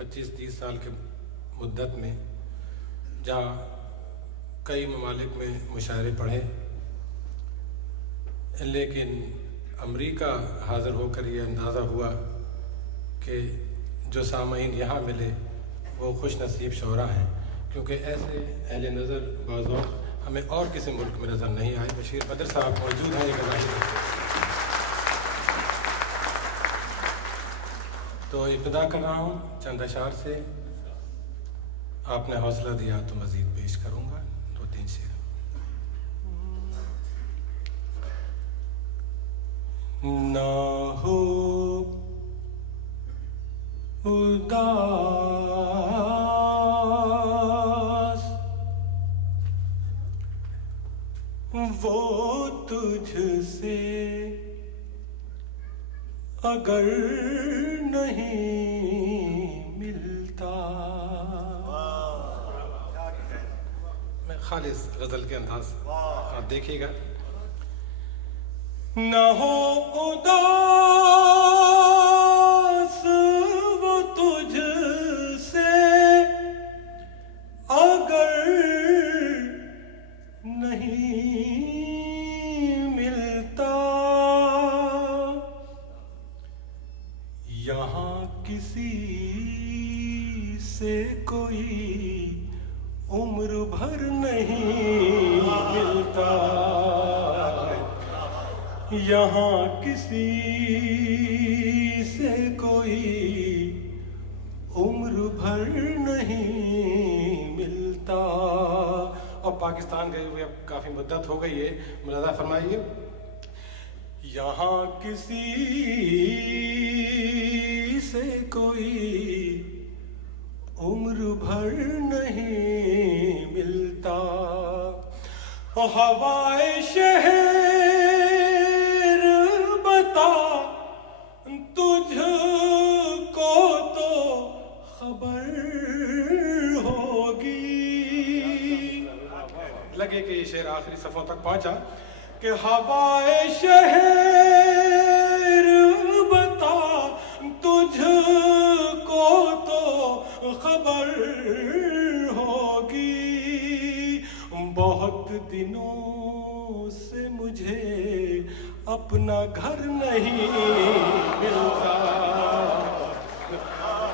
25-30 साल के मुद्दत में, जहाँ कई ममालिक में मुशायरे पढ़े, लेकिन अमेरिका हाज़िर होकर ये अंदाज़ा हुआ कि जो सामईन यहाँ मिले वो खुश नसीब शोरा हैं, क्योंकि ऐसे अहले नज़र बाज़ हमें और किसी मुल्क में नज़र नहीं आए। बशीर बदर साहब मौजूद हैं एक तो इब्तिदा कर रहा हूँ चंद अशार से। आपने हौसला दिया तो मज़ीद पेश करूँगा 2-3 शेर। ना हो उदास वो तुझसे अगर नहीं मिलता। मैं खालिस गजल के अंदाज आप देखिएगा। ना हो उदास वो तुझसे अगर नहीं मिलता। यहाँ किसी से कोई उम्र भर नहीं मिलता। यहाँ किसी से कोई उम्र भर नहीं मिलता। और पाकिस्तान गए हुए अब काफ़ी मुद्दत हो गई है, मुलाज़ा फरमाइए। यहाँ किसी से कोई उम्र भर नहीं मिलता। हवाए शहर बता तुझको तो खबर होगी। लगे कि ये शेर आखिरी सफ़ों तक पहुंचा कि हवाए शहर बता तुझको तो खबर होगी। बहुत दिनों से मुझे अपना घर नहीं मिलता।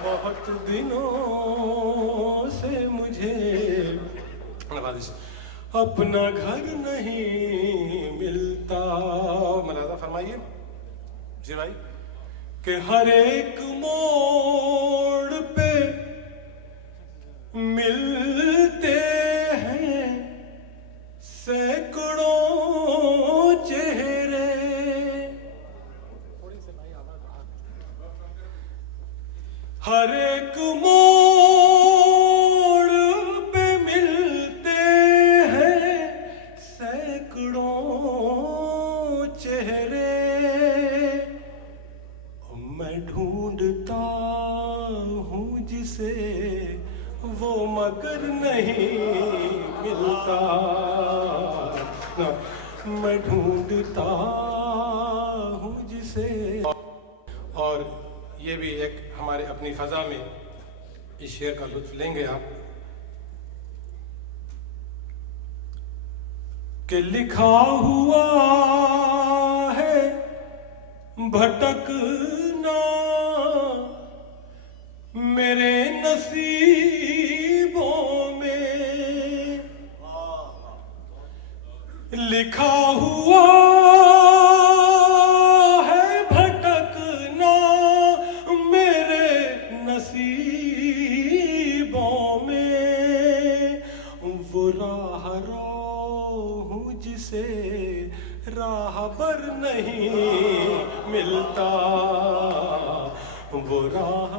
बहुत दिनों से मुझे अपना घर नहीं मिलता। मुलाज़ा फरमाइए जी भाई कि हर एक मोड़ पे मिलते हैं सैकड़ों चेहरे। हर एक मोड़ पे मिलते हैं सैकड़ों चेहरे। मैं ढूंढता हूँ जिसे वो मगर नहीं मिलता। मैं ढूंढता हूँ जिसे। और ये भी एक हमारे अपनी फ़ज़ा में इस शेर का लुत्फ़ लेंगे आप कि लिखा हुआ है भटकना मेरे नसीबों में। लिखा हुआ है भटकना मेरे नसीबों में। वो राह हूँ जिसे राहबर नहीं मिलता। वो राह